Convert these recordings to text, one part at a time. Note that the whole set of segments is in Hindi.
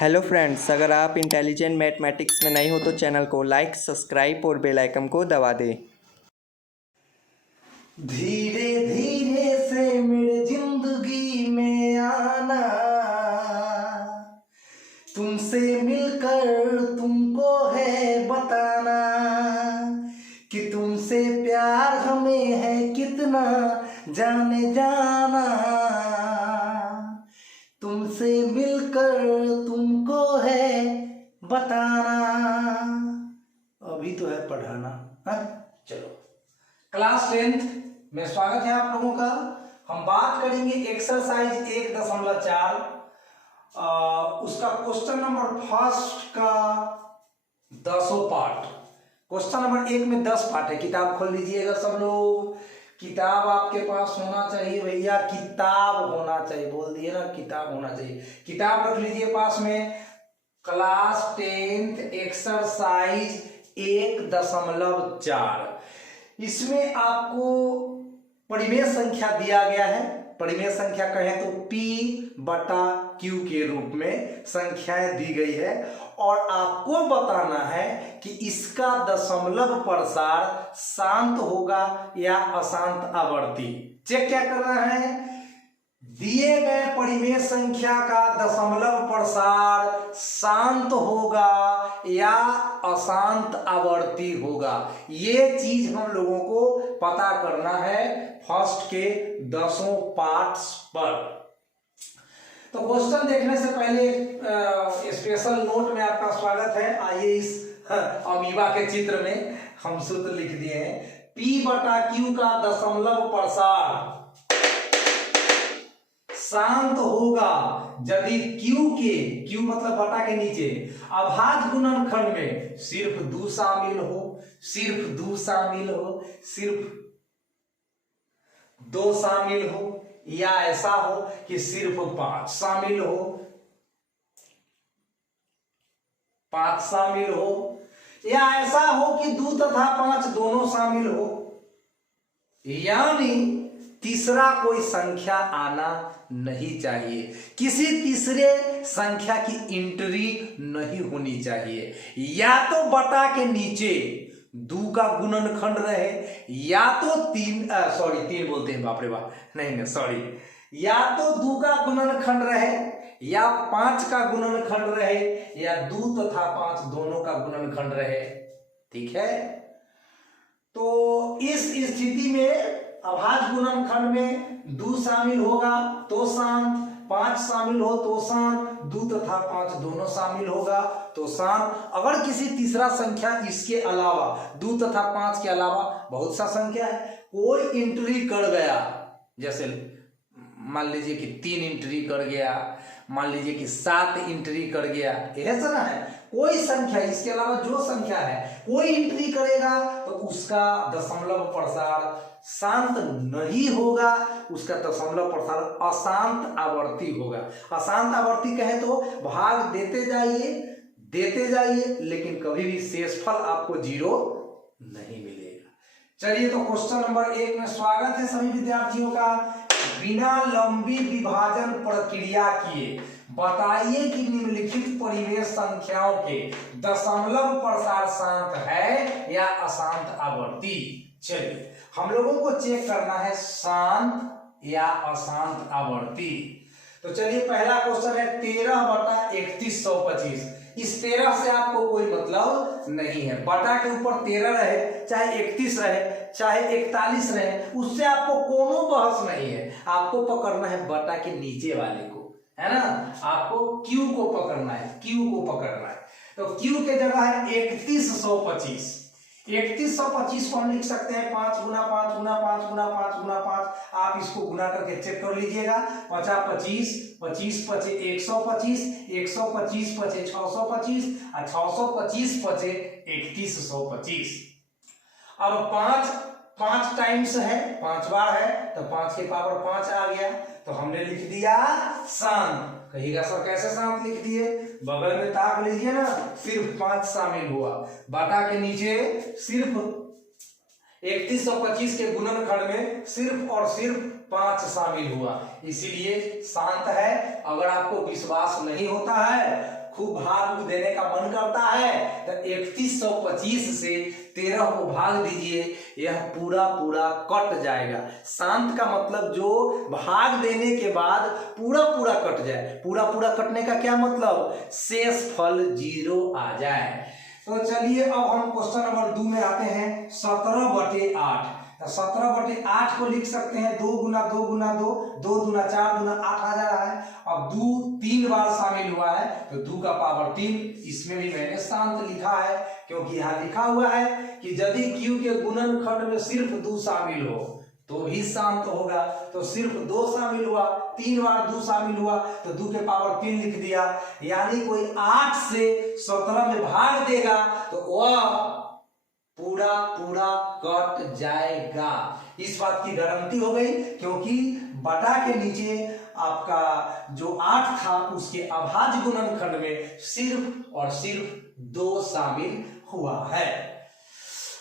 हेलो फ्रेंड्स, अगर आप इंटेलिजेंट मैथमेटिक्स में नए हो तो चैनल को लाइक, सब्सक्राइब और बेल आइकन को दबा दें। धीरे धीरे से मेरे जिंदगी में आना, तुमसे मिलकर तुमको है बताना कि तुमसे प्यार हमें है कितना जाने जाना। तुमसे मिलकर तुमको है बताना, अभी तो है पढ़ाना। हाँ चलो, क्लास 10th में स्वागत है आप लोगों का। हम बात करेंगे एक्सरसाइज 1.4 उसका क्वेश्चन नंबर फर्स्ट का 10वां पार्ट। क्वेश्चन नंबर 1 में 10 पार्ट है। किताब खोल लीजिएगा सब लोग। किताब आपके पास होना चाहिए भैया, किताब होना चाहिए, बोल दिए ना, किताब होना चाहिए। किताब रख लीजिए पास में। क्लास 10th एक्सरसाइज 1.4, इसमें आपको परिमेय संख्या दिया गया है। परिमेय संख्या कहें तो P/Q के रूप में संख्याएं दी गई है और आपको बताना है कि इसका दशमलव प्रसार शांत होगा या अशांत आवर्ती। चेक क्या करना है, दिए गए परिमेय संख्या का दशमलव प्रसार शांत होगा या अशांत आवर्ती होगा। ये चीज हम लोगों को पता करना है फर्स्ट के 10 पार्ट्स पर। तो क्वेश्चन देखने से पहले स्पेशल नोट में आपका स्वागत है। आइए इस अमीबा के चित्र में हम सूत्र लिख दिए हैं। P/Q का दशमलव प्रसार शांत होगा यदि Q मतलब बटा के नीचे अभाज्य गुणनखंड में सिर्फ 2 शामिल हो, सिर्फ 2 शामिल हो, सिर्फ 2 शामिल हो, या ऐसा हो कि सिर्फ 5 शामिल हो, 5 शामिल हो, या ऐसा हो कि 2 तथा 5 दोनों शामिल हो, यानी तीसरा कोई संख्या आना नहीं चाहिए। किसी तीसरे संख्या की एंट्री नहीं होनी चाहिए। या तो बटा के नीचे 2 का गुणनखंड रहे, या तो 3 बोलते हैं, बाप रे बाप, नहीं सॉरी, या तो 2 का गुणनखंड रहे, या 5 का गुणनखंड रहे, या 2 तथा 5 दोनों का गुणनखंड रहे। ठीक है, तो इस स्थिति में अभाज्य गुणनखंड में 2 शामिल होगा तो शांत, 5 शामिल हो तो शांत, 2 तथा 5 दोनों शामिल होगा तो शांत। अगर किसी तीसरा संख्या इसके अलावा, 2 तथा 5 के अलावा बहुत सा संख्या है, कोई एंट्री कर गया, जैसे मान लीजिए कि 3 एंट्री कर गया, मान लीजिए कि 7 एंट्री कर गया, यह ना है, कोई संख्या इसके अलावा जो संख्या है कोई एंट्री करेगा तो उसका दशमलव प्रसार शांत नहीं होगा, उसका दशमलव प्रसार अशांत आवर्ती होगा। अशांत आवर्ती कहे तो भाग देते जाइए लेकिन कभी भी शेषफल आपको 0 नहीं मिलेगा। चलिए, तो क्वेश्चन नंबर 1 में स्वागत है सभी विद्यार्थियों का। बिना लंबी विभाजन प्रक्रिया किए बताइए कि निम्नलिखित परिमेय संख्याओं के दशमलव प्रसार शांत है या अशांत आवर्ती। चलिए, हम लोगों को चेक करना है शांत या अशांत आवर्ती। तो चलिए, पहला क्वेश्चन है 13/3125। इस 13 से आपको कोई मतलब नहीं है। बटा के ऊपर 13 रहे, चाहे 31 रहे, चाहे 41 रहे, उससे आपको कोनो बहस नहीं है। आपको पकड़ना है बटा के नीचे वाले को, है ना। आपको Q को पकड़ना है, Q को पकड़ना है। तो Q के जगह है 3125। 3125 को हम लिख सकते हैं 5 गुना 5 गुना 5 गुना 5 गुना 5। आप इसको गुना करके चेक कर लीजिएगा। 50 25 पचे 125, 125 पचे 625 और 625 पचे 3125। अब 5 टाइम्स है, 5 बार है, तो 5 के पावर 5 आ गया, तो हमने लिख दिया शांत। कहिएगा सर कैसे शांत लिख दिए, बगल में ताक लीजिए ना, सिर्फ 5 शामिल हुआ। बटा के नीचे सिर्फ 3125 के गुणनखंड में सिर्फ और सिर्फ 5 शामिल हुआ, इसीलिए शांत है। अगर आपको विश्वास नहीं होता है खूब भाग देने का मन करता है तो 3125 से 13 को भाग दीजिए, यह पूरा पूरा कट जाएगा। शांत का मतलब जो भाग देने के बाद पूरा पूरा कट जाए। पूरा पूरा कटने का क्या मतलब, शेष फल 0 आ जाए। तो चलिए अब हम क्वेश्चन नंबर 2 में आते हैं। 17/8, 17/8 को लिख सकते हैं 2 गुना 2 गुना 2, 2 गुना 4 गुना 8 आ जा रहा है। अब 2 3 बार शामिल हुआ है तो 2 का पावर 3, इसमें भी मैंने शांत लिखा है क्योंकि यहाँ लिखा हुआ है कि यदि q के गुणनखंड में सिर्फ 2 शामिल हो तो भी शांत होगा। तो सिर्फ 2 शामिल हुआ, 3 बार 2 शामिल हुआ तो 2 के पावर 3 लिख दिया। यानी कोई 8 से 17 में भाग देगा तो वह पूरा पूरा कट जाएगा। इस बात की गारंटी हो गई क्योंकि बटा के नीचे आपका जो 8 था उसके अभाज्य गुणनखंड में सिर्फ और सिर्फ 2 शामिल हुआ है।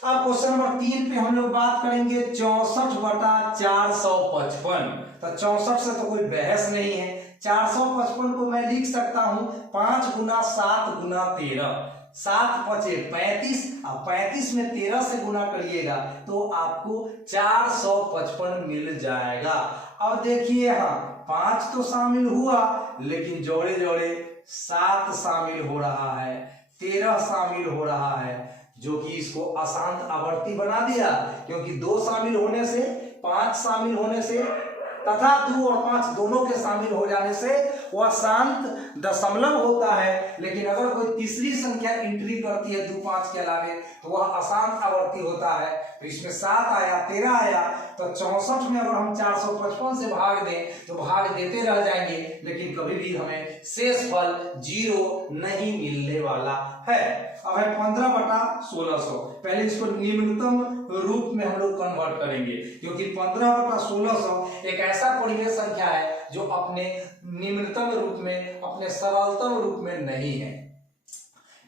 अब क्वेश्चन नंबर 3 पे हम लोग बात करेंगे 64/455। तो 64 से तो कोई बहस नहीं है। 455 को मैं लिख सकता हूं 5 गुना 7 गुना 13, 7 पचे 35, अब 35 में 13 से गुना करिएगा तो आपको 455 मिल जाएगा। अब देखिए यहाँ 5 तो शामिल हुआ लेकिन जोड़े जोड़े 7 शामिल हो रहा है, 13 शामिल हो रहा है, जो कि इसको अशांत आवर्ती बना दिया क्योंकि 2 शामिल होने से, 5 शामिल होने से तथा 2 और 5 दोनों के शामिल हो जाने से वह शांत दशमलव होता है। लेकिन अगर कोई तीसरी संख्या एंट्री करती है 2 5 के अलावे तो वह अशांत आवर्ती होता है। तो इसमें 7 आया, 13 आया, तो 64 में अगर हम 455 से भाग दें तो भाग देते रह जाएंगे लेकिन कभी भी हमें शेष फल 0 नहीं मिलने वाला है। अब है 15/1600। पहले इसको निम्नतम रूप में हम लोग कन्वर्ट करेंगे क्योंकि 15/1600 एक ऐसा परिमेय संख्या है जो अपने निम्नतम रूप में, अपने सरलतम रूप में नहीं है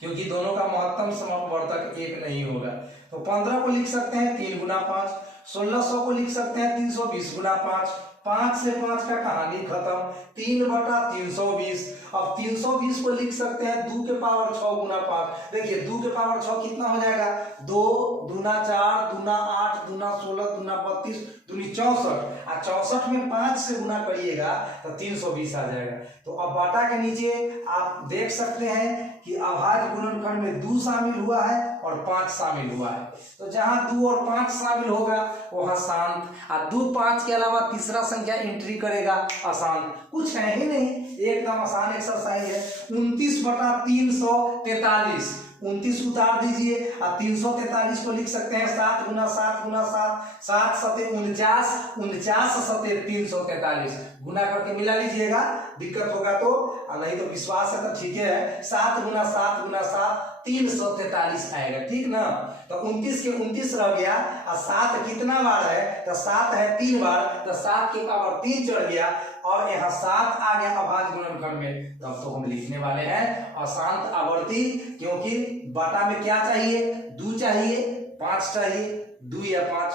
क्योंकि दोनों का महत्तम समवर्तक 1 नहीं होगा। तो 15 को लिख सकते हैं 3 गुना 5, 1600 को लिख सकते हैं 320 गुना 5, 5 से 5 का कहानी खत्म, 3/320। अब 320 को लिख सकते हैं 2 के पावर 6 गुना 5। देखिए 2 के पावर 6 कितना हो जाएगा, 2 दूना 4 दूना 8 दूना 16 दूना 32 दूनी 64, और 64 में 5 से गुना करिएगा तो 320 आ जाएगा। तो अब बाटा के नीचे आप देख सकते हैं कि अभाज्य गुणनखंड में 2 शामिल हुआ है और 5 शामिल हुआ है। तो जहां 2 और 5 शामिल होगा वहां शांत, और 2 5 के अलावा तीसरा संख्या एंट्री करेगा अशांत। कुछ है ही नहीं, एकदम आसान एक्सरसाइज है। 29/343, 29 उतार दीजिए और 343 को लिख सकते हैं 7 गुना 7 गुना 7, 7 सते 49, 49 सते 343, गुना करके मिला लीजिएगा, दिक्कत होगा तो, नहीं तो विश्वास है तो ठीक है। 7 गुना 7 गुना 7 343 आएगा, ठीक ना। तो 29 के 29 रह गया और 7 कितना बार है, तो 7 है 3 बार, तो 7 के पावर 3 चढ़ गया और यहाँ 7 आ गया अभाज्य गुणनखंड में। तब तो हम लिखने वाले हैं अशांत आवर्ती, क्योंकि बटा में क्या चाहिए, 2 चाहिए, 5 चाहिए, 2 या 5,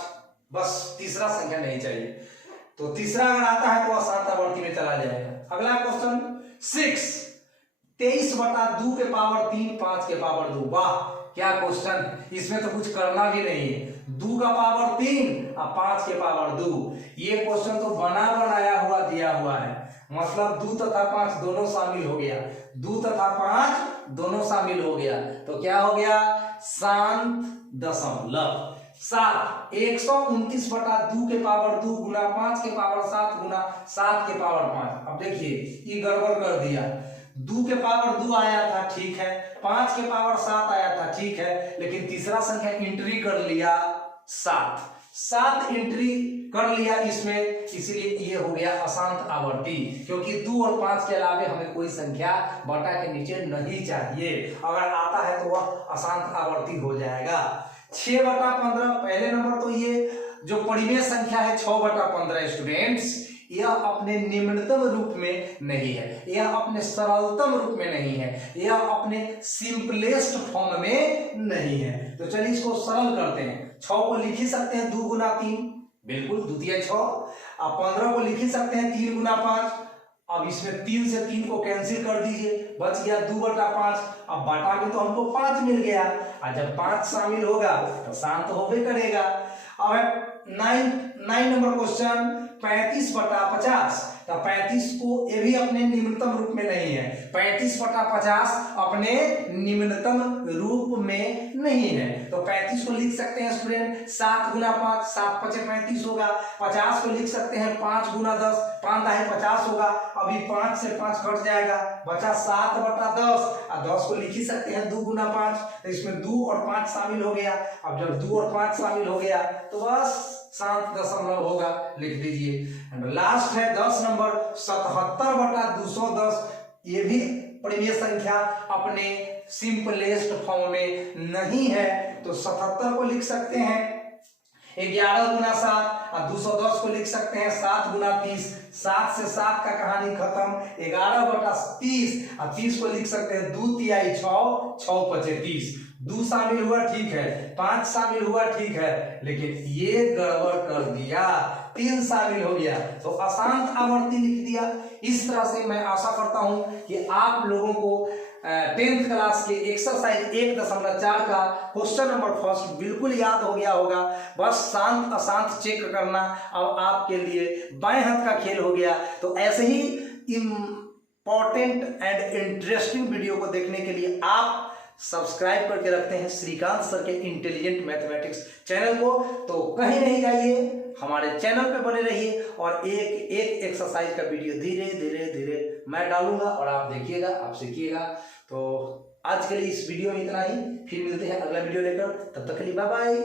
बस तीसरा संख्या नहीं चाहिए। तो तीसरा अगर आता है तो अशांत आवर्ती में चला जाएगा। अगला क्वेश्चन 6, 23/2 के पावर 3 5 के पावर 2। वाह क्या क्वेश्चन, इसमें तो कुछ करना भी नहीं है। 2 का पावर 3 और 5 के पावर 2, ये क्वेश्चन तो बना बनाया हुआ दिया हुआ है। मतलब 2 तथा 5 दोनों शामिल हो गया, 2 तथा 5 दोनों शामिल हो गया, तो क्या हो गया, शांत दशमलव। 7, 129/2 के पावर 2 गुना 5 के पावर 7 गुना 7 के पावर 5। अब देखिए ये गड़बड़ कर दिया, 2 के पावर 2 आया था ठीक है, 5 के पावर 7 आया था ठीक है, लेकिन तीसरा संख्या एंट्री कर लिया 7 एंट्री कर लिया इसमें, इसीलिए ये हो गया अशांत आवर्ती, क्योंकि 2 और 5 के अलावे हमें कोई संख्या बटा के नीचे नहीं चाहिए। अगर आता है तो वह अशांत आवर्ती हो जाएगा। 6/15, पहले नंबर तो ये जो परिमेय संख्या है 6/15 स्टूडेंट्स, यह अपने निम्नतम रूप में नहीं है, यह अपने सरलतम रूप में नहीं है, यह अपने सिंपलेस्ट फॉर्म में नहीं है। तो चलिए इसको सरल करते हैं। 6 को लिख ही सकते हैं 2 गुना 3, बिल्कुल द्वितीय 6। अब 15 को लिख ही सकते हैं 3 गुना 5, अब इसमें 3 से 3 को कैंसिल कर दीजिए, बच गया 2/5। अब बटा में तो हमको 5 मिल गया, और जब 5 शामिल होगा तो शांत होबे करेगा। अब है 9 नंबर क्वेश्चन, 35/50। तो 35 को ये भी अपने निम्नतम रूप में नहीं है, 35/50 अपने निम्नतम रूप में नहीं है। तो 35 को लिख सकते हैं स्टूडेंट 7 गुना 5, 7 × 5 = 35 होगा। 50 को लिख सकते हैं 5 गुना 10, 5 × 10 = 50 होगा। अभी 5 से 5 कट जाएगा, बचा 7/10। और 10 को लिख ही सकते हैं 2 गुना 5, तो इसमें 2 और 5 शामिल हो गया। अब जब 2 और 5 शामिल हो गया तो बस शांत दशमलव होगा, लिख दीजिए। एंड लास्ट है 10 नंबर, 77/210। ये भी परिमेय संख्या अपने सिंपलेस्ट फॉर्म में नहीं है, तो 77 को लिख सकते हैं 11 गुना 7, और 210 को लिख सकते हैं 7 गुना 30। 7 से 7 का कहानी खत्म, 11/30। और 30 को लिख सकते हैं 2 तिहाई 6, 6 × 5 = 30। 2 शामिल हुआ ठीक है, 5 शामिल हुआ ठीक है, लेकिन ये गड़बड़ कर दिया, 3 शामिल हो गया तो अशांत आवर्ती लिख दिया। इस तरह से मैं आशा करता हूं कि आप लोगों को 10th क्लास के एक्सरसाइज 1.4 का क्वेश्चन नंबर फर्स्ट बिल्कुल याद हो गया होगा। बस शांत अशांत चेक करना अब आपके लिए बाएं हाथ का खेल हो गया। तो ऐसे ही इंपॉर्टेंट एंड इंटरेस्टिंग वीडियो को देखने के लिए आप सब्सक्राइब करके रखते हैं श्रीकांत सर के इंटेलिजेंट मैथमेटिक्स चैनल को। तो कहीं नहीं जाइए, हमारे चैनल पे बने रहिए, और एक एक एक्सरसाइज का वीडियो धीरे धीरे धीरे मैं डालूंगा और आप देखिएगा, आप सीखिएगा। तो आज के लिए इस वीडियो में इतना ही, फिर मिलते हैं अगला वीडियो लेकर, तब तक के लिए बाय बाय।